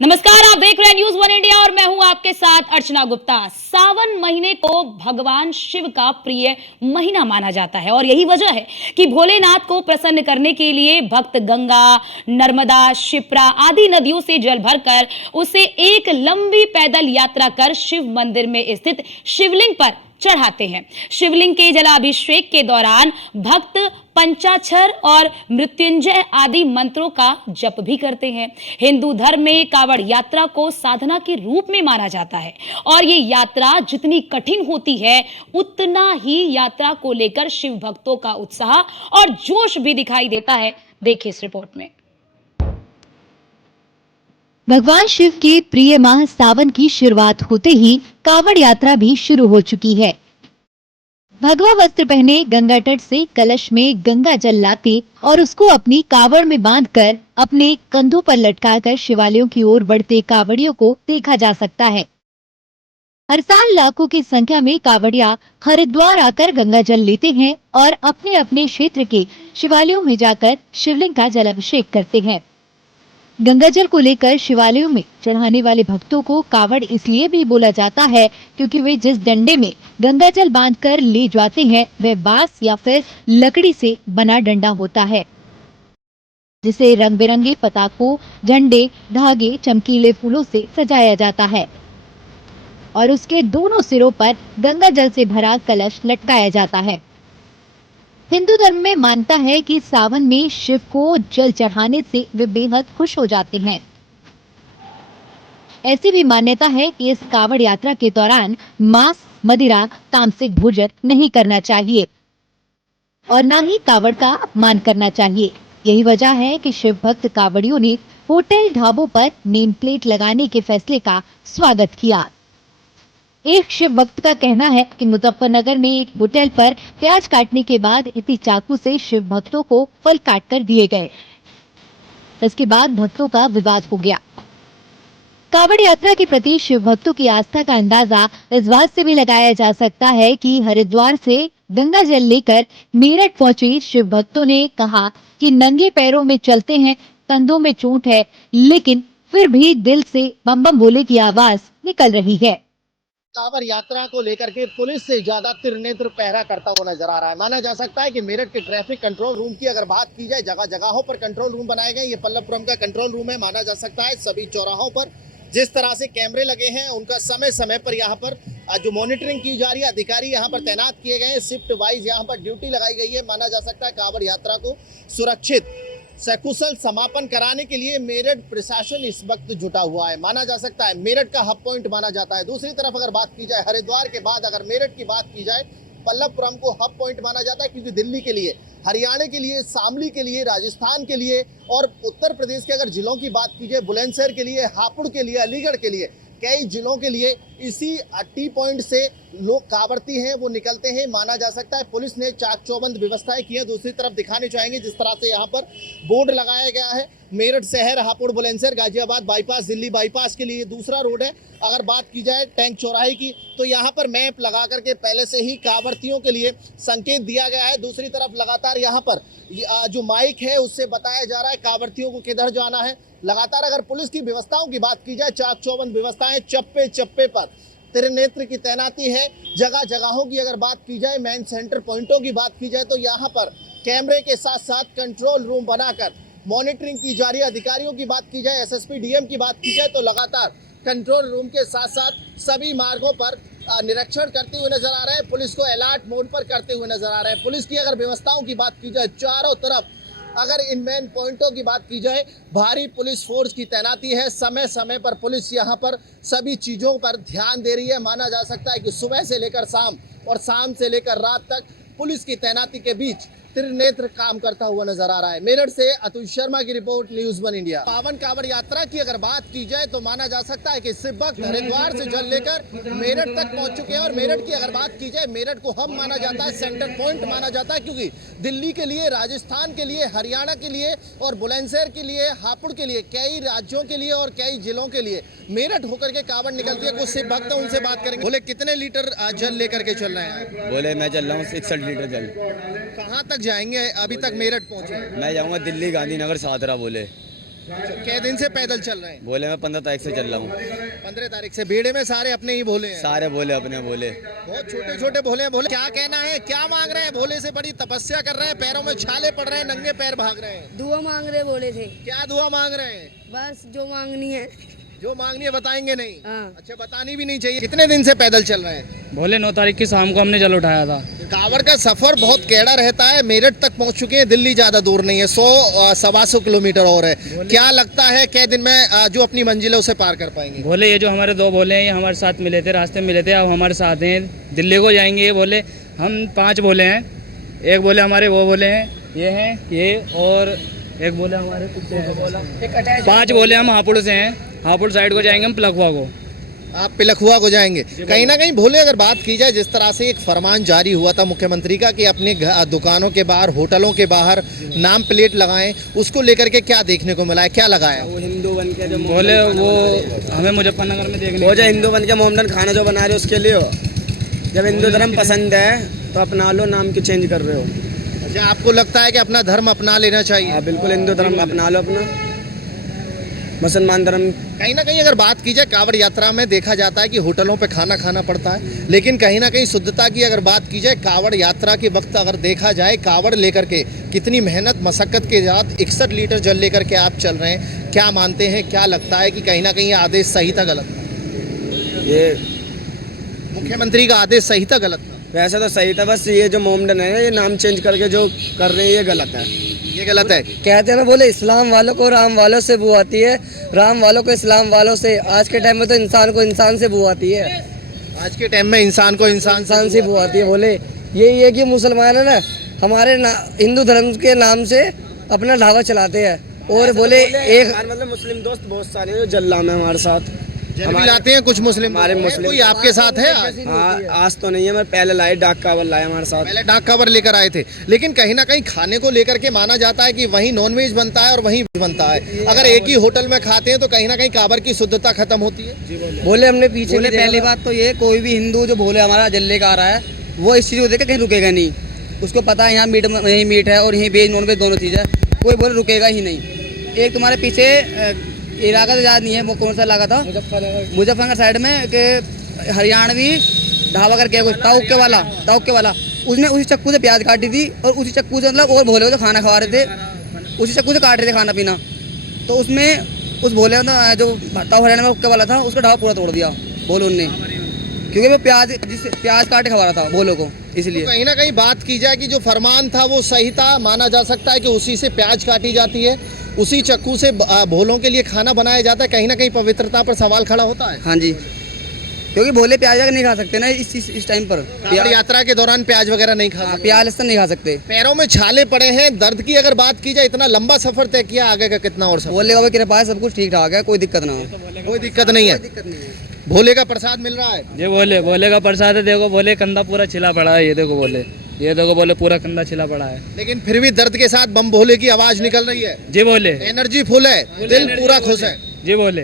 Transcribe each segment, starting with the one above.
नमस्कार, आप देख रहे हैं न्यूज़ वन इंडिया और मैं हूं आपके साथ अर्चना गुप्ता। सावन महीने को भगवान शिव का प्रिय महीना माना जाता है और यही वजह है कि भोलेनाथ को प्रसन्न करने के लिए भक्त गंगा, नर्मदा, शिप्रा आदि नदियों से जल भरकर उसे एक लंबी पैदल यात्रा कर शिव मंदिर में स्थित शिवलिंग पर चढ़ाते हैं। शिवलिंग के जलाभिषेक के दौरान भक्त पंचाक्षर और मृत्युंजय आदि मंत्रों का जप भी करते हैं। हिंदू धर्म में कावड़ यात्रा को साधना के रूप में माना जाता है और ये यात्रा जितनी कठिन होती है उतना ही यात्रा को लेकर शिव भक्तों का उत्साह और जोश भी दिखाई देता है। देखिए इस रिपोर्ट में। भगवान शिव के प्रिय माह सावन की शुरुआत होते ही कावड़ यात्रा भी शुरू हो चुकी है। भगवा वस्त्र पहने गंगा तट से कलश में गंगा जल लाते और उसको अपनी कावड़ में बांधकर अपने कंधों पर लटकाकर शिवालयों की ओर बढ़ते कावड़ियों को देखा जा सकता है। हर साल लाखों की संख्या में कावड़िया हरिद्वार आकर गंगा जल लेते हैं और अपने अपने क्षेत्र के शिवालयों में जाकर शिवलिंग का जलाभिषेक करते हैं। गंगा जल को लेकर शिवालयों में चढ़ाने वाले भक्तों को कावड़ इसलिए भी बोला जाता है क्योंकि वे जिस डंडे में गंगा जल बांधकर ले जाते हैं वह बांस या फिर लकड़ी से बना डंडा होता है, जिसे रंग बिरंगे पताकों, झंडे, धागे, चमकीले फूलों से सजाया जाता है और उसके दोनों सिरों पर गंगा जल से भरा कलश लटकाया जाता है। हिंदू धर्म में मानता है कि सावन में शिव को जल चढ़ाने से वे बेहद खुश हो जाते हैं। ऐसी भी मान्यता है कि इस कावड़ यात्रा के दौरान मांस, मदिरा, तामसिक भोजन नहीं करना चाहिए और न ही कावड़ का अपमान करना चाहिए। यही वजह है कि शिव भक्त कावड़ियों ने होटल, ढाबों पर नेम प्लेट लगाने के फैसले का स्वागत किया। एक शिव भक्त का कहना है कि मुजफ्फरनगर में एक होटल पर प्याज काटने के बाद इसी चाकू से शिव भक्तों को फल काट कर दिए गए। इसके बाद भक्तों का विवाद हो गया। कावड़ यात्रा के प्रति शिव भक्तों की आस्था का अंदाजा इस बात से भी लगाया जा सकता है कि हरिद्वार से गंगा जल लेकर मेरठ पहुंचे शिव भक्तों ने कहा कि नंगे पैरों में चलते हैं, कंधों में चोट है, लेकिन फिर भी दिल से बम बम भोले की आवाज निकल रही है। कांवड़ यात्रा को लेकर के पुलिस से ज्यादा त्रिनेत्र पहरा करता हुआ नजर आ रहा है। माना जा सकता है कि मेरठ के ट्रैफिक कंट्रोल रूम की अगर बात की जाए, जगह जगहों पर कंट्रोल रूम बनाए गए। ये पल्लवपुरम का कंट्रोल रूम है। माना जा सकता है सभी चौराहों पर जिस तरह से कैमरे लगे हैं उनका समय समय पर यहाँ पर जो मॉनिटरिंग की जा रही है, अधिकारी यहाँ पर तैनात किए गए हैं। शिफ्ट वाइज यहाँ पर ड्यूटी लगाई गई है। माना जा सकता है कांवड़ यात्रा को सुरक्षित सकुशल समापन कराने के लिए मेरठ प्रशासन इस वक्त जुटा हुआ है। माना जा सकता है मेरठ का हब पॉइंट माना जाता है। दूसरी तरफ अगर बात की जाए हरिद्वार के बाद अगर मेरठ की बात की जाए, पल्लवपुरम को हब पॉइंट माना जाता है क्योंकि दिल्ली के लिए, हरियाणा के लिए, शामली के लिए, राजस्थान के लिए और उत्तर प्रदेश के अगर जिलों की बात की जाए, बुलंदशहर के लिए, हापुड़ के लिए, अलीगढ़ के लिए, कई जिलों के लिए इसी टी पॉइंट से लोग कांवड़ती हैं वो निकलते हैं। माना जा सकता है पुलिस ने चाक चौबंद व्यवस्थाएं की है। दूसरी तरफ दिखाने चाहेंगे जिस तरह से यहाँ पर बोर्ड लगाया गया है, मेरठ शहर, हापुड़, बुलंदशहर, गाजियाबाद बाईपास, दिल्ली बाईपास के लिए दूसरा रोड है। अगर बात की जाए टैंक चौराहे की तो यहाँ पर मैप लगा करके पहले से ही कांवड़ियों के लिए संकेत दिया गया है। दूसरी तरफ लगातार यहाँ पर जो माइक है उससे बताया जा रहा है कांवड़ियों को किधर जाना है। लगातार अगर पुलिस की व्यवस्थाओं की बात की जाए, चाक चौबंद व्यवस्थाएं, चप्पे चप्पे पर त्रिनेत्र की तैनाती है। जगह जगहों की अगर बात की जाए, मेन सेंटर पॉइंटों की बात की जाए तो यहाँ पर कैमरे के साथ साथ कंट्रोल रूम बनाकर मॉनिटरिंग की जा रही है। अधिकारियों की बात की जाए, एसएसपी डीएम की बात की जाए तो लगातार कंट्रोल रूम के साथ साथ सभी मार्गों पर निरीक्षण करते हुए नजर आ रहे हैं। पुलिस को अलर्ट मोड पर करते हुए नजर आ रहे हैं। पुलिस की अगर व्यवस्थाओं की बात की जाए, चारों तरफ अगर इन मेन पॉइंटों की बात की जाए भारी पुलिस फोर्स की तैनाती है। समय समय पर पुलिस यहाँ पर सभी चीज़ों पर ध्यान दे रही है। माना जा सकता है कि सुबह से लेकर शाम और शाम से लेकर रात तक पुलिस की तैनाती के बीच त्रिनेत्र काम करता हुआ नजर आ रहा है। मेरठ से अतुल शर्मा की रिपोर्ट, न्यूज़ वन इंडिया। पावन कांवड़ यात्रा की अगर बात की जाए तो माना जा सकता है कि शिव भक्त हरिद्वार से जल लेकर मेरठ तक पहुंच चुके हैं और मेरठ की अगर बात की जाए, मेरठ को हब माना जाता है, सेंटर पॉइंट माना जाता है क्योंकि दिल्ली के लिए, राजस्थान के लिए, हरियाणा के लिए और बुलंदशहर के लिए, हापुड़ के लिए, कई राज्यों के लिए और कई जिलों के लिए मेरठ होकर के कांवड़ निकलती है। कुछ शिव भक्त हैं, उनसे बात करेंगे। बोले कितने लीटर जल लेकर के चल रहे हैं? बोले मैं चल रहा हूँ 61 लीटर जल। कहाँ तक जाएंगे? अभी तक मेरठ पहुंचे? मैं जाऊँगा दिल्ली, गांधीनगर, सादरा। बोले कै दिन से पैदल चल रहे हैं? बोले मैं 15 तारीख से चल रहा हूँ। 15 तारीख से। बेड़े में सारे अपने ही भोले हैं? सारे बोले अपने बोले। बहुत छोटे छोटे भोले हैं। भोले क्या कहना है, क्या मांग रहे हैं? भोले से बड़ी तपस्या कर रहे हैं, पैरों में छाले पड़ रहे हैं, नंगे पैर भाग रहे हैं। दुआ मांग रहे बोले थे। क्या दुआ मांग रहे हैं? बस जो मांगनी है। जो मांगनी है बताएंगे नहीं? हाँ। अच्छा, बतानी भी नहीं चाहिए। कितने दिन से पैदल चल रहे हैं? भोले 9 तारीख की शाम को हमने जल उठाया था। कांवड़ का सफर बहुत कैड़ा रहता है। मेरठ तक पहुंच चुके हैं, दिल्ली ज्यादा दूर नहीं है, 100-125 किलोमीटर और है। क्या लगता है कै दिन में जो अपनी मंजिल है उसे पार कर पाएंगे? भोले ये जो हमारे 2 भोले हैं ये हमारे साथ मिले थे, रास्ते में मिले थे, अब हमारे साथ हैं, दिल्ली को जाएंगे ये भोले। हम 5 भोले हैं, एक भोले हमारे वो भोले हैं, ये हैं ये, और एक भोले हमारे पीछे हैं। 5 भोले हम हापुड़ से हैं, हापुड़ साइड को जाएंगे हम पिलखुआ को। आप पिलखुआ को जाएंगे। कहीं ना कहीं भोले अगर बात की जाए, जिस तरह से एक फरमान जारी हुआ था मुख्यमंत्री का कि अपने दुकानों के बाहर, होटलों के बाहर नाम प्लेट लगाएं, उसको लेकर के क्या देखने को मिला है, क्या लगाया? वो हिंदू बन के जो भोले वो हमें मुजफ्फरनगर में देखने वो जो हिंदू बन के मोमडन खाना जो बना रहे हो उसके लिए हो। जब हिंदू धर्म पसंद है तो अपना लो, नाम क्यों चेंज कर रहे हो? अच्छा, आपको लगता है कि अपना धर्म अपना लेना चाहिए? हाँ बिल्कुल, हिंदू धर्म अपना लो अपना, मुसलमान धर्म। कहीं ना कहीं अगर बात की जाए, कांवड़ यात्रा में देखा जाता है कि होटलों पे खाना खाना पड़ता है, लेकिन कहीं ना कहीं शुद्धता की अगर बात की जाए, कांवड़ यात्रा के वक्त अगर देखा जाए, कांवड़ लेकर के कितनी मेहनत मशक्कत के साथ 61 लीटर जल लेकर के आप चल रहे हैं, क्या मानते हैं, क्या लगता है कि कहीं ना कहीं ये आदेश सही था गलत था? ये मुख्यमंत्री का आदेश सही था गलत था? वैसे तो सही था, बस ये जो मोमडन है ये नाम चेंज करके जो कर रहे हैं ये गलत है। ये गलत है। कहते हैं ना, बोले इस्लाम वालों को राम वालों से बू आती है, राम वालों को इस्लाम वालों से। आज के टाइम में तो इंसान को इंसान से बू आती है, आज के टाइम में इंसान को इंसान से बू आती है। बोले यही है कि मुसलमान है ना, हमारे हिंदू धर्म के नाम से अपना ढाबा चलाते हैं। और बोले एक मतलब मुस्लिम दोस्त बहुत सारे हैं जो जल्ला में हमारे साथ जल भी लाते हैं कुछ मुस्लिम। हमारे मुस्लिम कोई आपके साथ है आज? हाँ, आज तो नहीं है, मैं पहले लाए डाक कावड़ लाए हमारे साथ। पहले डाक कवर लेकर आए थे, लेकिन कहीं ना कहीं खाने को लेकर के माना जाता है कि वहीं नॉनवेज बनता है और वहीं वेज बनता है। अगर एक ही होटल में खाते हैं तो कहीं ना कहीं कांवड़ की शुद्धता खत्म होती है। बोले हमने पीछे बोले पहली बात तो ये, कोई भी हिंदू जो भोले हमारा जल लेकर आ रहा है वो इस चीज़ को देख कहीं रुकेगा नहीं। उसको पता है यहाँ मीट, यहीं मीट है और यहीं वेज नॉन वेज दोनों चीज़ है, कोई बोले रुकेगा ही नहीं। एक तुम्हारे पीछे इलाका तो याद नहीं है वो कौन सा इलाका था, मुजफ्फरनगर साइड में, कि हरियाणवी ढाबा करके कुछ ताउक के वाला, उसने उसी चक्कू से प्याज काटी थी और उसी चक्कू से मतलब और भोले को खाना खवा रहे थे, उसी चक्कू से काट रहे थे खाना पीना। तो उसमें उस भोले ने जो ताऊ हरियाणा में हुक्के वाला था उसका ढाबा पूरा तोड़ दिया भोलों ने, क्योंकि वो प्याज काट के खवा रहा था भोलों को, इसलिए। तो कहीं ना कहीं बात की जाए कि जो फरमान था वो सही था, माना जा सकता है कि उसी से प्याज काटी जाती है, उसी चक्कू से भोलों के लिए खाना बनाया जाता है। कहीं ना कहीं पवित्रता पर सवाल खड़ा होता है। हाँ जी, क्योंकि भोले प्याज वगैरह नहीं खा सकते ना इस टाइम पर। कांवड़ यात्रा के दौरान प्याज वगैरह नहीं खा सकते। प्याज लहसुन नहीं खा सकते। पैरों में छाले पड़े हैं। दर्द की अगर बात की जाए, इतना लंबा सफर तय किया, आगे का कितना और सफर? भोले बाबा की कृपा है, सब कुछ ठीक ठाक है, कोई दिक्कत ना हो। कोई दिक्कत नहीं है। भोले का प्रसाद मिल रहा है। ये भोले का प्रसाद है। देखो भोले कंधा पूरा छिला पड़ा है, ये देखो भोले, ये देखो बोले पूरा कंधा छिला पड़ा है। लेकिन फिर भी दर्द के साथ बम भोले की आवाज निकल रही है। जी भोले, एनर्जी फुल है, दिल पूरा खुश है। जी भोले,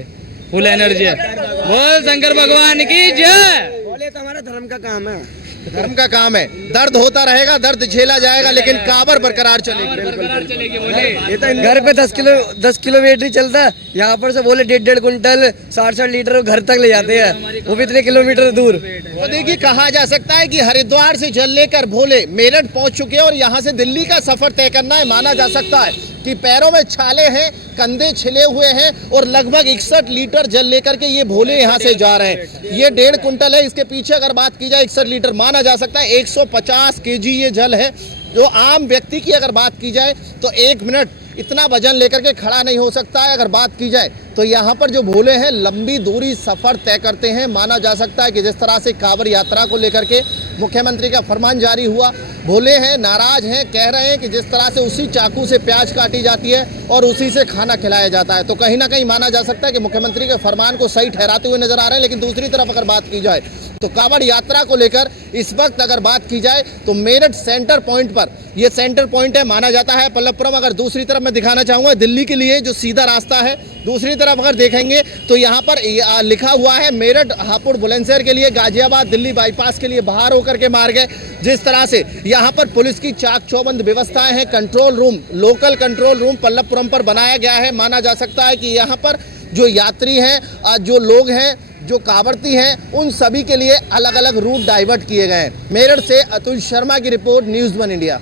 फुल एनर्जी है। बोल शंकर भगवान की जय। बोले तो हमारा धर्म का काम है, धर्म का काम है। दर्द होता रहेगा, दर्द झेला जाएगा, लेकिन कांवड़ बरकरार चलेगी। ये तो घर पे 10 किलोमीटर ही चलता है, यहाँ पर से बोले 1.5 कुंटल 60 लीटर घर तक ले जाते हैं, वो भी इतने किलोमीटर दूर। तो देखिए, कहा जा सकता है कि हरिद्वार से जल लेकर भोले मेरठ पहुंच चुके हैं और यहाँ से दिल्ली का सफर तय करना है। माना जा सकता है कि पैरों में छाले हैं, कंधे छिले हुए हैं और लगभग 61 लीटर जल लेकर के ये भोले यहाँ से जा रहे हैं। ये 1.5 कुंटल है, इसके पीछे अगर बात की जाए 61 लीटर, माना जा सकता है 150 केजी ये जल है। जो आम व्यक्ति की अगर बात की जाए तो 1 मिनट इतना वजन लेकर के खड़ा नहीं हो सकता है। अगर बात की जाए तो यहाँ पर जो भोले हैं लंबी दूरी सफर तय करते हैं। माना जा सकता है कि जिस तरह से कांवड़ यात्रा को लेकर के मुख्यमंत्री का फरमान जारी हुआ, भोले हैं, नाराज हैं, कह रहे हैं कि जिस तरह से उसी चाकू से प्याज काटी जाती है और उसी से खाना खिलाया जाता है। तो कहीं ना कहीं माना जा सकता है कि मुख्यमंत्री के फरमान को सही ठहराते हुए नजर आ रहे हैं। लेकिन दूसरी तरफ अगर बात की जाए तो कांवड़ यात्रा को लेकर इस वक्त अगर बात की जाए तो मेरठ सेंटर पॉइंट पर, ये सेंटर पॉइंट है, माना जाता है पल्लवपुरम। अगर दूसरी तरफ मैं दिखाना चाहूँगा दिल्ली के लिए जो सीधा रास्ता है, दूसरी तरफ अगर देखेंगे तो यहाँ पर लिखा हुआ है मेरठ हापुड़ बुलंदशहर के लिए, गाजियाबाद दिल्ली बाईपास के लिए बाहर होकर के मार्ग है। जिस तरह से यहाँ पर पुलिस की चाक चौबंद व्यवस्थाएं हैं, control room, local control room Pallavpuram पर बनाया गया है। माना जा सकता है कि यहाँ पर जो यात्री हैं, जो लोग हैं, जो कांवड़ती हैं, उन सभी के लिए अलग अलग रूट डाइवर्ट किए गए हैं। मेरठ से अतुल शर्मा की रिपोर्ट, न्यूज़ 1 इंडिया।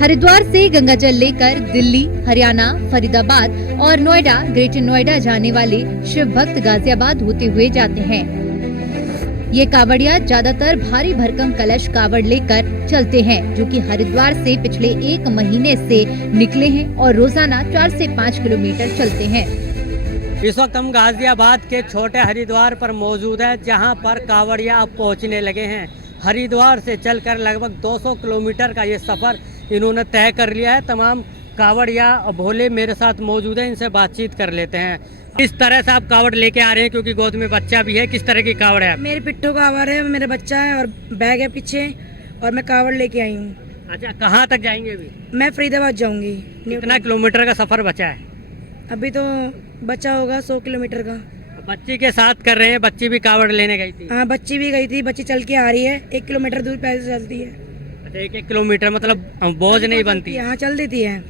हरिद्वार से गंगा जल लेकर दिल्ली, हरियाणा, फरीदाबाद और नोएडा, ग्रेटर नोएडा जाने वाले शिव भक्त गाजियाबाद होते हुए जाते हैं। ये कावड़िया ज्यादातर भारी भरकम कलश कावड़ लेकर चलते हैं, जो कि हरिद्वार से पिछले 1 महीने से निकले हैं और रोजाना 4 से 5 किलोमीटर चलते हैं। इस वक्त हम गाजियाबाद के छोटे हरिद्वार पर मौजूद है, जहां पर कावड़िया अब पहुंचने लगे हैं। हरिद्वार से चलकर लगभग 200 किलोमीटर का ये सफ़र इन्होंने तय कर लिया है। तमाम कावड़िया भोले मेरे साथ मौजूद हैं, इनसे बातचीत कर लेते हैं। किस तरह से आप कावड़ लेके आ रहे हैं, क्योंकि गोद में बच्चा भी है, किस तरह की कावड़ है? मेरे पिट्ठू कावड़ है, मेरा बच्चा है और बैग है पीछे, और मैं कावड़ लेके आई हूँ। अच्छा, कहाँ तक जाएंगे अभी? मैं फरीदाबाद जाऊंगी। कितना किलोमीटर का सफ़र बचा है? अभी तो बचा होगा 100 किलोमीटर का। बच्ची के साथ कर रहे हैं, बच्ची भी कावड़ लेने गई थी? हाँ, बच्ची भी गई थी, बच्ची चल के आ रही है, 1 किलोमीटर दूर पैसे चलती है। अच्छा, 1 किलोमीटर मतलब बोझ नहीं बनती? हाँ, चल देती है।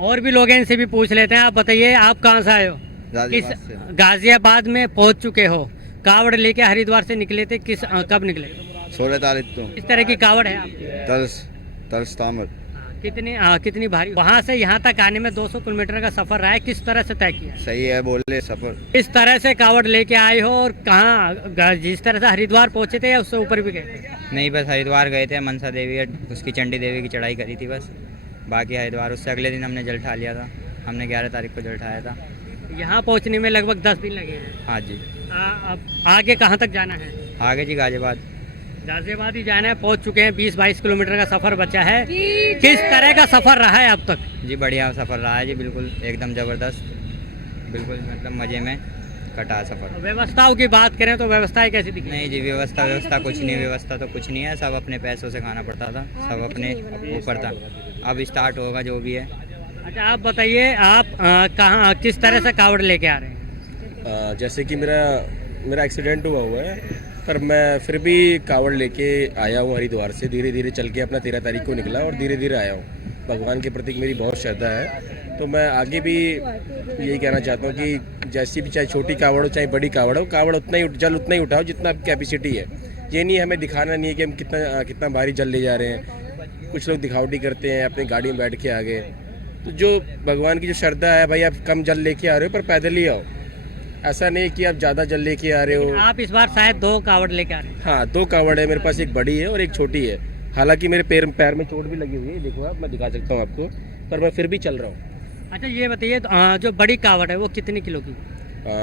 और भी लोग हैं, इनसे भी पूछ लेते हैं। आप बताइए, आप कहाँ से आए हो? गाजियाबाद में पहुंच चुके हो। कावड़ लेके हरिद्वार से निकले थे, कब निकले? 16 तारीख को। किस तरह की कावड़ है आपकी? तर्स तामर। कितनी भारी? वहाँ से यहाँ तक आने में 200 किलोमीटर का सफर रहा है, किस तरह से तय किया? सही है, बोले सफर। इस तरह से कावड़ लेके आए हो, और कहाँ, जिस तरह से हरिद्वार पहुँचे थे या उससे ऊपर भी गए? नहीं, बस हरिद्वार गए थे, मनसा देवी उसकी चंडी देवी की चढ़ाई करी थी बस। बाकी हरिद्वार उससे अगले दिन हमने जल ठा लिया था। हमने 11 तारीख को जल ठाया था। यहाँ पहुँचने में लगभग 10 दिन लगे हैं। हाँ जी। अब आगे कहाँ तक जाना है? आगे जी गाजियाबाद ही जाना है। पहुँच चुके हैं, 20-22 किलोमीटर का सफ़र बचा है। किस तरह का सफ़र रहा है अब तक? जी बढ़िया सफ़र रहा है जी, बिल्कुल एकदम ज़बरदस्त, बिल्कुल मतलब मज़े में कटा सफ़र। व्यवस्थाओं की बात करें तो व्यवस्थाएं कैसी दिखी? नहीं जी, व्यवस्था कुछ नहीं, व्यवस्था तो कुछ नहीं है, सब अपने पैसों से खाना पड़ता था, सब अपने ऊपर था। अब स्टार्ट होगा जो भी है। अच्छा, आप बताइए, आप कहाँ, किस तरह से कावड़ लेके आ रहे हैं? जैसे कि मेरा एक्सीडेंट हुआ है, पर मैं फिर भी कावड़ लेके आया हूँ हरिद्वार से। धीरे धीरे चल के अपना 13 तारीख को निकला और धीरे धीरे आया हूँ। भगवान के प्रति मेरी बहुत श्रद्धा है, तो मैं आगे भी यही कहना चाहता हूँ कि जैसी भी, चाहे छोटी कावड़ हो चाहे बड़ी कावड़ हो, कावड़ उतना ही उठाओ जितना आपकी कैपेसिटी है। ये नहीं हमें दिखाना नहीं है कि हम कितना भारी जल ले जा रहे हैं। कुछ लोग दिखावटी करते हैं, अपनी गाड़ी में बैठ के आ गए। तो जो भगवान की जो श्रद्धा है, भाई आप कम जल लेके आ रहे हो पर पैदल ही आओ। ऐसा नहीं कि आप ज़्यादा जल लेके आ रहे हो। आप इस बार शायद 2 कावड़ लेके आ रहे हैं? हाँ, 2 कावड़ है मेरे पास, एक बड़ी है और एक छोटी है। हालांकि मेरे पैर में चोट भी लगी हुई है, देखो आप, मैं दिखा सकता हूँ आपको, पर मैं फिर भी चल रहा हूँ। अच्छा, ये बताइए, जो बड़ी कावड़ है वो कितने किलो की?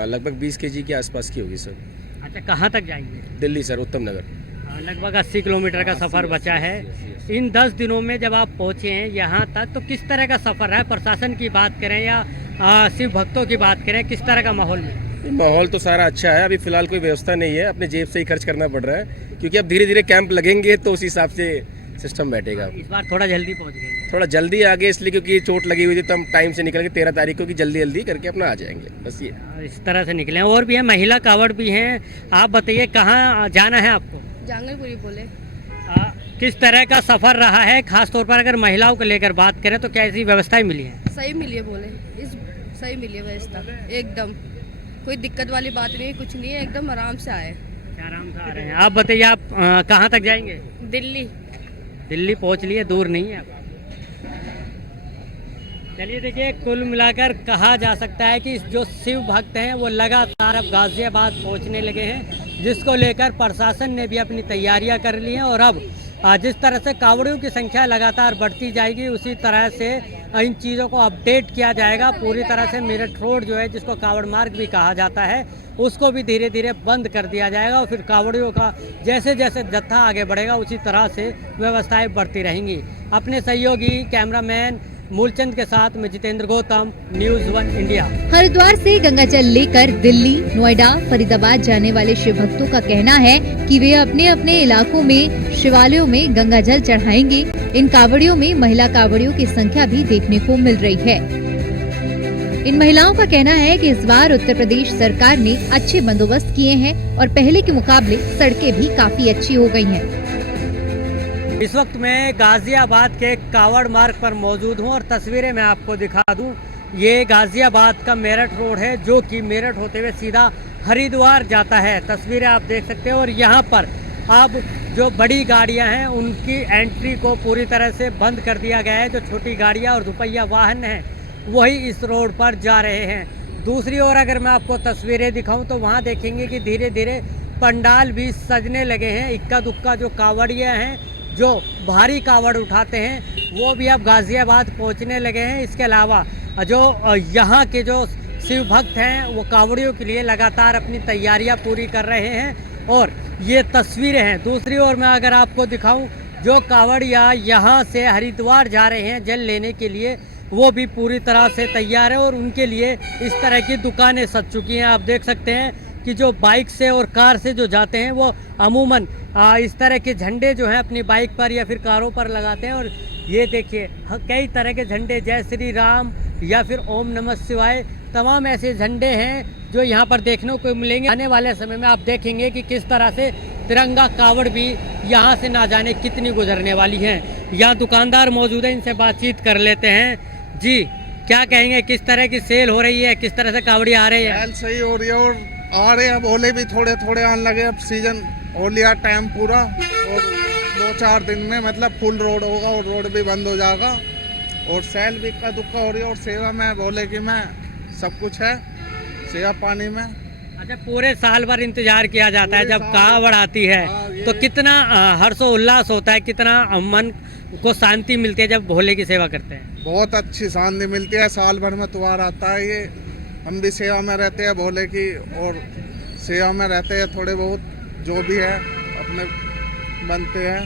लगभग 20 kg के आसपास की होगी सर। अच्छा, कहाँ तक जाएंगे? दिल्ली सर, उत्तम नगर। लगभग 80 किलोमीटर का सफ़र बचा है। इन 10 दिनों में जब आप पहुँचे हैं यहाँ तक, तो किस तरह का सफ़र है? प्रशासन की बात करें या शिव भक्तों की बात करें, किस तरह का माहौल में? माहौल तो सारा अच्छा है। अभी फिलहाल कोई व्यवस्था नहीं है, अपने जेब से ही खर्च करना पड़ रहा है, क्योंकि अब धीरे धीरे कैंप लगेंगे तो उस हिसाब से सिस्टम बैठेगा। इस बार थोड़ा जल्दी पहुँच गए? थोड़ा जल्दी आ गए इसलिए क्योंकि चोट लगी हुई थी, तो हम टाइम से निकल के 13 तारीख को कि जल्दी करके अपना आ जाएंगे, बस ये इस तरह से निकले। और भी है, महिला कावड़ भी हैं। आप बताइए, कहाँ जाना है आपको? जांगलपुरी बोले। किस तरह का सफ़र रहा है? खास तौर पर अगर महिलाओं को लेकर बात करें तो कैसी व्यवस्थाएं मिली हैं? सही मिली है बोले, सही मिली है व्यवस्था, एकदम कोई दिक्कत वाली बात नहीं है, कुछ नहीं है, एकदम आराम से आए। आराम से आ रहे हैं। आप बताइए, आप कहाँ तक जाएंगे? दिल्ली पहुँच लिए, दूर नहीं है। चलिए देखिए, कुल मिलाकर कहा जा सकता है कि जो शिव भक्त हैं वो लगातार अब गाजियाबाद पहुंचने लगे हैं, जिसको लेकर प्रशासन ने भी अपनी तैयारियां कर ली हैं। और अब जिस तरह से कावड़ियों की संख्या लगातार बढ़ती जाएगी, उसी तरह से इन चीज़ों को अपडेट किया जाएगा। पूरी तरह से मेरठ रोड जो है, जिसको कावड़ मार्ग भी कहा जाता है, उसको भी धीरे धीरे बंद कर दिया जाएगा। और फिर कावड़ियों का जैसे जैसे जत्था आगे बढ़ेगा, उसी तरह से व्यवस्थाएँ बढ़ती रहेंगी। अपने सहयोगी कैमरामैन मूलचंद के साथ में जितेंद्र गौतम, न्यूज़ 1 इंडिया। हरिद्वार से गंगा जल लेकर दिल्ली, नोएडा, फरीदाबाद जाने वाले शिव भक्तों का कहना है कि वे अपने अपने इलाकों में शिवालयों में गंगा जल चढ़ाएंगे। इन कावड़ियों में महिला कावड़ियों की संख्या भी देखने को मिल रही है। इन महिलाओं का कहना है कि इस बार उत्तर प्रदेश सरकार ने अच्छे बंदोबस्त किए हैं और पहले के मुकाबले सड़कें भी काफी अच्छी हो गई हैं। इस वक्त मैं गाजियाबाद के कावड़ मार्ग पर मौजूद हूं और तस्वीरें मैं आपको दिखा दूं। ये गाजियाबाद का मेरठ रोड है जो कि मेरठ होते हुए सीधा हरिद्वार जाता है। तस्वीरें आप देख सकते हैं और यहाँ पर अब जो बड़ी गाड़ियाँ हैं उनकी एंट्री को पूरी तरह से बंद कर दिया गया है। जो छोटी गाड़ियाँ और दुपहिया वाहन हैं वही इस रोड पर जा रहे हैं। दूसरी ओर अगर मैं आपको तस्वीरें दिखाऊं तो वहाँ देखेंगे कि धीरे धीरे पंडाल भी सजने लगे हैं। इक्का दुक्का जो कावड़िया हैं जो भारी कावड़ उठाते हैं वो भी अब गाजियाबाद पहुंचने लगे हैं। इसके अलावा जो यहाँ के जो शिव भक्त हैं वो कावड़ियों के लिए लगातार अपनी तैयारियां पूरी कर रहे हैं और ये तस्वीरें हैं। दूसरी ओर मैं अगर आपको दिखाऊं जो कावड़िया यहाँ से हरिद्वार जा रहे हैं जल लेने के लिए वो भी पूरी तरह से तैयार है और उनके लिए इस तरह की दुकानें सज चुकी हैं। आप देख सकते हैं कि जो बाइक से और कार से जो जाते हैं वो अमूमन इस तरह के झंडे जो हैं अपनी बाइक पर या फिर कारों पर लगाते हैं। और ये देखिए कई तरह के झंडे जय श्री राम या फिर ओम नमः शिवाय तमाम ऐसे झंडे हैं जो यहाँ पर देखने को मिलेंगे। आने वाले समय में आप देखेंगे कि किस तरह से तिरंगा कावड़ भी यहाँ से ना जाने कितनी गुजरने वाली हैं। यहाँ दुकानदार मौजूद हैं, इनसे बातचीत कर लेते हैं। जी क्या कहेंगे, किस तरह की सेल हो रही है, किस तरह से कावड़ी आ रही है? सेल सही हो रही है और आ रहे हैं। अब ओले भी थोड़े थोड़े आने लगे। अब सीजन हो लिया टाइम पूरा और 2-4 दिन में मतलब फुल रोड होगा और रोड भी बंद हो जाएगा और सेल भी इक्का दुक्का हो रही है और सेवा में बोले कि मैं सब कुछ है सेवा पानी में। अच्छा, पूरे साल भर इंतजार किया जाता है जब कावड़ आती है तो कितना हर्षोल्लास होता है, कितना मन को शांति मिलती है जब भोले की सेवा करते हैं? बहुत अच्छी शांति मिलती है। साल भर में त्योहार आता है ये। हम भी सेवा में रहते हैं भोले की और सेवा में रहते हैं। थोड़े बहुत जो भी है अपने बनते हैं।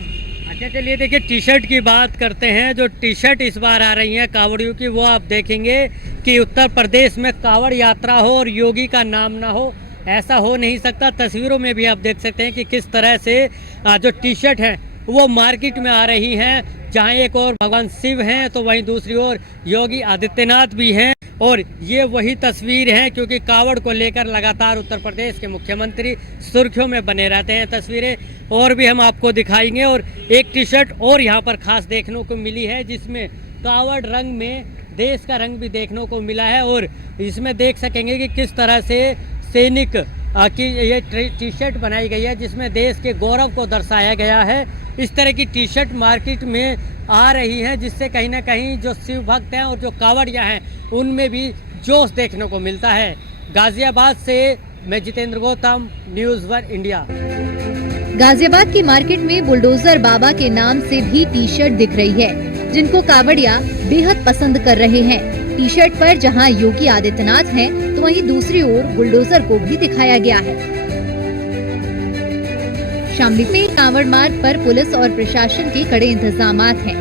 अच्छा चलिए देखिए टी शर्ट की बात करते हैं। जो टी शर्ट इस बार आ रही हैं कावड़ियों की वो आप देखेंगे कि उत्तर प्रदेश में कावड़ यात्रा हो और योगी का नाम ना हो, ऐसा हो नहीं सकता। तस्वीरों में भी आप देख सकते हैं कि किस तरह से जो टी शर्ट है वो मार्केट में आ रही हैं। जहां एक और भगवान शिव हैं तो वहीं दूसरी ओर योगी आदित्यनाथ भी हैं और ये वही तस्वीर है क्योंकि कावड़ को लेकर लगातार उत्तर प्रदेश के मुख्यमंत्री सुर्खियों में बने रहते हैं। तस्वीरें और भी हम आपको दिखाएंगे और एक टी शर्ट और यहाँ पर खास देखने को मिली है जिसमें कावड़ रंग में देश का रंग भी देखने को मिला है और इसमें देख सकेंगे कि किस तरह से सैनिक की ये टी शर्ट बनाई गई है जिसमें देश के गौरव को दर्शाया गया है। इस तरह की टी शर्ट मार्केट में आ रही हैं जिससे कहीं ना कहीं जो शिव भक्त हैं और जो कावड़िया हैं उनमें भी जोश देखने को मिलता है। गाजियाबाद से मैं जितेंद्र गौतम, न्यूज़ 1 इंडिया। गाजियाबाद की मार्केट में बुलडोजर बाबा के नाम से भी टी शर्ट दिख रही है जिनको कावड़िया बेहद पसंद कर रहे हैं। टी शर्ट पर जहां योगी आदित्यनाथ हैं तो वहीं दूसरी ओर बुलडोजर को भी दिखाया गया है। शामली में कांवड़ मार्ग पर पुलिस और प्रशासन के कड़े इंतजामात हैं।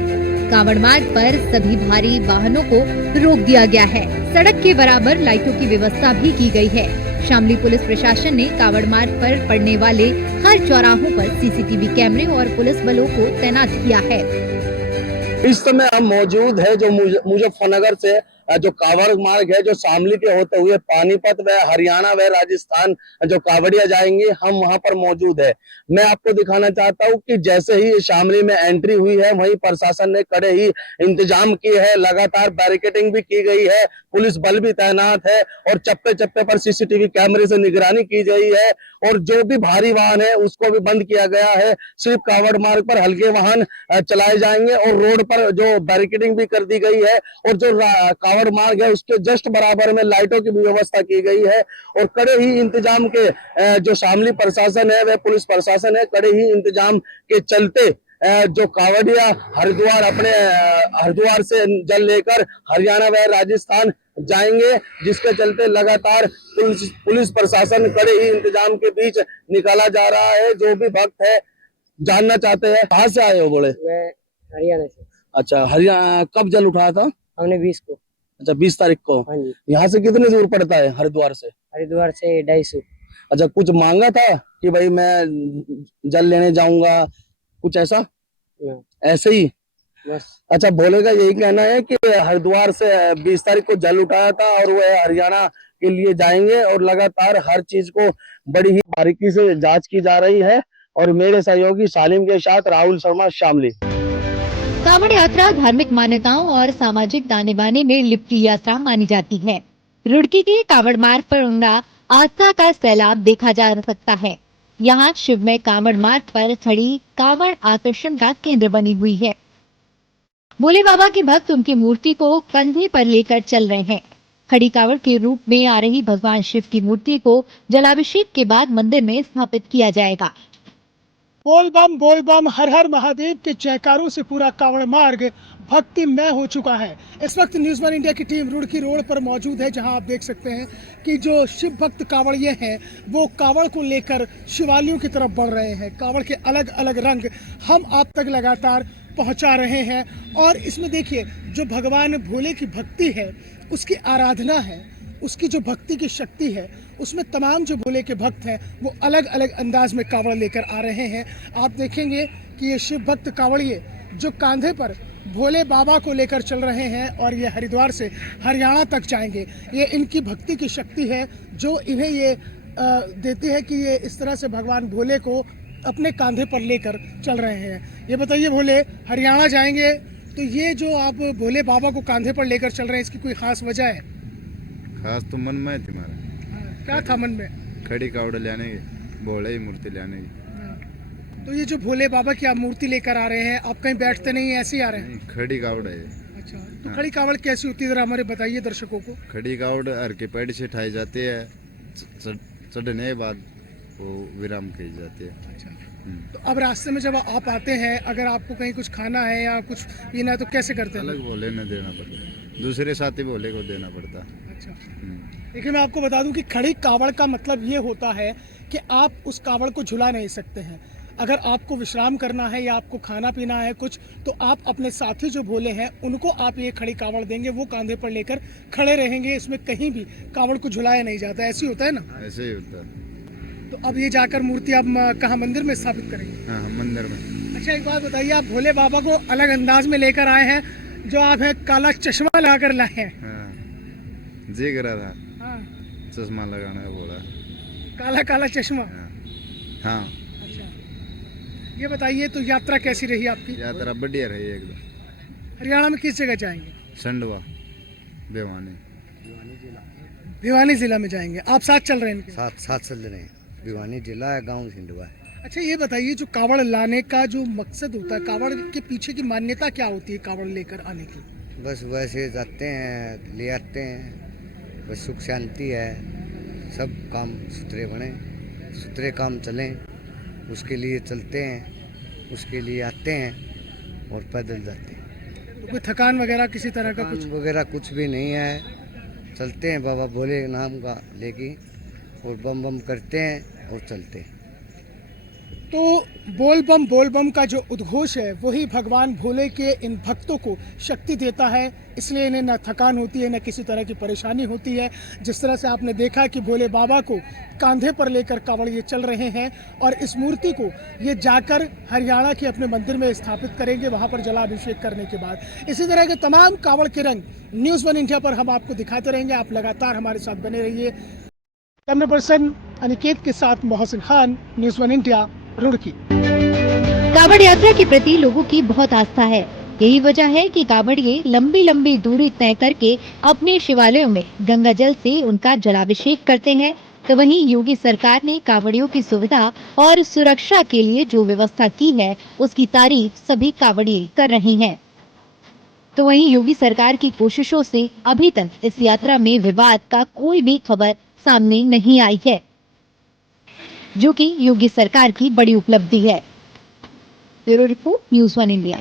कांवड़ मार्ग पर सभी भारी वाहनों को रोक दिया गया है। सड़क के बराबर लाइटों की व्यवस्था भी की गई है। शामली पुलिस प्रशासन ने कांवड़ मार्ग पर पड़ने वाले हर चौराहों पर सीसीटीवी कैमरे और पुलिस बलों को तैनात किया है। इस समय हम मौजूद है जो मुजफ्फरनगर से जो कांवड़ मार्ग है जो शामली के होते हुए पानीपत व हरियाणा व राजस्थान जो कावड़िया जाएंगे, हम वहां पर मौजूद है। मैं आपको दिखाना चाहता हूं कि जैसे ही शामली में एंट्री हुई है वहीं प्रशासन ने कड़े ही इंतजाम किए हैं। लगातार बैरिकेडिंग भी की गई है, पुलिस बल भी तैनात है और चप्पे चप्पे पर सीसीटीवी कैमरे से निगरानी की गई है और जो भी भारी वाहन है उसको भी बंद किया गया है। सिर्फ कांवड़ मार्ग पर हल्के वाहन चलाए जाएंगे और रोड पर जो बैरिकेडिंग भी कर दी गई है और जो कांवड़ मार्ग है उसके जस्ट बराबर में लाइटों की भी व्यवस्था की गई है और कड़े ही इंतजाम के जो शामली प्रशासन है वह पुलिस प्रशासन है, कड़े ही इंतजाम के चलते जो कावड़िया हरिद्वार से जल लेकर हरियाणा व राजस्थान जाएंगे, जिसके चलते लगातार पुलिस प्रशासन कड़े ही इंतजाम के बीच निकाला जा रहा है। जो भी भक्त है जानना चाहते हैं कहाँ से आए हो? बोले मैं हरियाणा से। अच्छा, हरियाणा कब जल उठाया था? हमने 20 को। अच्छा, 20 तारीख को। हाँ जी। यहाँ से कितनी दूर पड़ता है हरिद्वार से? हरिद्वार से 250। अच्छा, कुछ मांगा था कि भाई मैं जल लेने जाऊंगा, कुछ ऐसा? ऐसे ही बस। अच्छा, भोले का यही कहना है कि हरिद्वार से 20 तारीख को जल उठाया था और वह हरियाणा के लिए जाएंगे और लगातार हर चीज को बड़ी ही बारीकी से जांच की जा रही है। और मेरे सहयोगी सालिम के साथ राहुल शर्मा, शामली। कांवड़ यात्रा धार्मिक मान्यताओं और सामाजिक ताने बाने में लिपटी यात्रा मानी जाती है। रुड़की के कांवड़ मार्ग पर उमड़ा आस्था का सैलाब देखा जा सकता है। यहाँ शिवमय कांवड़ मार्ग पर खड़ी कांवड़ आकर्षण का केंद्र बनी हुई है। भोले बाबा के भक्त उनकी मूर्ति को कंधे पर लेकर चल रहे हैं। खड़ी कांवड़ के रूप में आ रही भगवान शिव की मूर्ति को जलाभिषेक के बाद मंदिर में स्थापित किया जाएगा। बोल बम हर हर महादेव के जयकारों से पूरा कांवड़ मार्ग भक्तिमय हो चुका है। इस वक्त न्यूज़ 1 इंडिया की टीम रुड़की रोड पर मौजूद है, जहां आप देख सकते हैं कि जो शिव भक्त कांवड़िए हैं वो कांवड़ को लेकर शिवालयों की तरफ बढ़ रहे हैं। कांवड़ के अलग अलग रंग हम आप तक लगातार पहुंचा रहे हैं और इसमें देखिए जो भगवान भोले की भक्ति है, उसकी आराधना है, उसकी जो भक्ति की शक्ति है, उसमें तमाम जो भोले के भक्त हैं वो अलग अलग अंदाज में कांवड़ लेकर आ रहे हैं। आप देखेंगे कि ये शिव भक्त कांवड़िए जो कांधे पर भोले बाबा को लेकर चल रहे हैं और ये हरिद्वार से हरियाणा तक जाएंगे। ये इनकी भक्ति की शक्ति है जो इन्हें ये देती है कि ये इस तरह से भगवान भोले को अपने कांधे पर लेकर चल रहे हैं। ये बताइए भोले, हरियाणा जाएंगे तो ये जो आप भोले बाबा को कांधे पर लेकर चल रहे हैं, इसकी कोई खास वजह है? खास तो मन में है तुम्हारा। क्या था मन में? खड़ी कावड़ लाने की, भोले की मूर्ति लाने की। तो ये जो भोले बाबा की आप मूर्ति लेकर आ रहे हैं, आप कहीं बैठते नहीं, ऐसे ही आ रहे हैं? खड़ी कावड़ है। अच्छा, तो खड़ी कावड़ कैसी होती है, जरा हमारे बताइए दर्शकों को। खड़ी कावड़ हर के पेड़ से उठाई जाती है, चढ़ने के बाद वो विराम की जाती है। अच्छा, तो अब रास्ते में जब आप आते हैं, अगर आपको कहीं कुछ खाना है या कुछ पीना है तो कैसे करते हैं? अलग भोले ने देना पड़ता, दूसरे साथी भोले को देना पड़ता। अच्छा, देखिए मैं आपको बता दूं कि खड़ी कावड़ का मतलब ये होता है कि आप उस कावड़ को झुला नहीं सकते हैं। अगर आपको विश्राम करना है या आपको खाना पीना है कुछ, तो आप अपने साथी जो भोले हैं उनको आप ये खड़ी कावड़ देंगे, वो कांधे पर लेकर खड़े रहेंगे। इसमें कहीं भी कावड़ को झुलाया नहीं जाता, ऐसे ही होता है ना? ऐसे ही होता है। तो अब ये जाकर मूर्ति आप कहाँ मंदिर में स्थापित करेंगे? हाँ, मंदिर में। अच्छा, एक बात बताइए, आप भोले बाबा को अलग अंदाज में लेकर आए हैं, जो आप है काला चश्मा लगा कर लाए हैं। हाँ, जी करा था। हाँ, चश्मा लगाना है बोला। काला काला चश्मा। हाँ। अच्छा, ये बताइए तो यात्रा कैसी रही आपकी? यात्रा बढ़िया रही एकदम। हरियाणा में किस जगह जाएंगे? संडवा, भिवानी। भिवानी जिला में जाएंगे। आप साथ चल रहे हैं इनके? साथ चल रहे हैं। भिवानी जिला है, गाँव सिंधवा है। अच्छा, ये बताइए जो कावड़ लाने का जो मकसद होता है, कावड़ के पीछे की मान्यता क्या होती है कावड़ लेकर आने की? बस वैसे जाते हैं, ले आते हैं, बस सुख शांति है, सब काम सुथरे बने, सुथरे काम चलें, उसके लिए चलते हैं, उसके लिए आते हैं और पैदल जाते हैं। तो कोई थकान वगैरह किसी तरह का कुछ वगैरह कुछ भी नहीं है। चलते हैं बाबा भोले नाम का लेके और बम बम करते हैं और चलते हैं। तो बोल बम का जो उद्घोष है वही भगवान भोले के इन भक्तों को शक्ति देता है, इसलिए इन्हें न थकान होती है न किसी तरह की परेशानी होती है। जिस तरह से आपने देखा कि भोले बाबा को कांधे पर लेकर कांवड़ ये चल रहे हैं और इस मूर्ति को ये जाकर हरियाणा के अपने मंदिर में स्थापित करेंगे, वहाँ पर जलाभिषेक करने के बाद। इसी तरह के तमाम कांवड़ के रंग न्यूज़ 1 इंडिया पर हम आपको दिखाते रहेंगे। आप लगातार हमारे साथ बने रहिए। कैमरा पर्सन अनिकेत के साथ मोहसिन खान, न्यूज़ 1 इंडिया, रुड़की। कांवड़ यात्रा के प्रति लोगों की बहुत आस्था है। यही वजह है कि कांवड़िए लंबी लंबी दूरी तय करके अपने शिवालयों में गंगा जल से उनका जलाभिषेक करते हैं। तो वहीं योगी सरकार ने कांवड़ियों की सुविधा और सुरक्षा के लिए जो व्यवस्था की है, उसकी तारीफ सभी कांवड़िए कर रहे हैं। तो वहीं योगी सरकार की कोशिशों से अभी तक इस यात्रा में विवाद का कोई भी खबर सामने नहीं आई है, जो कि योगी सरकार की बड़ी उपलब्धि है। Bureau report, news 1 India.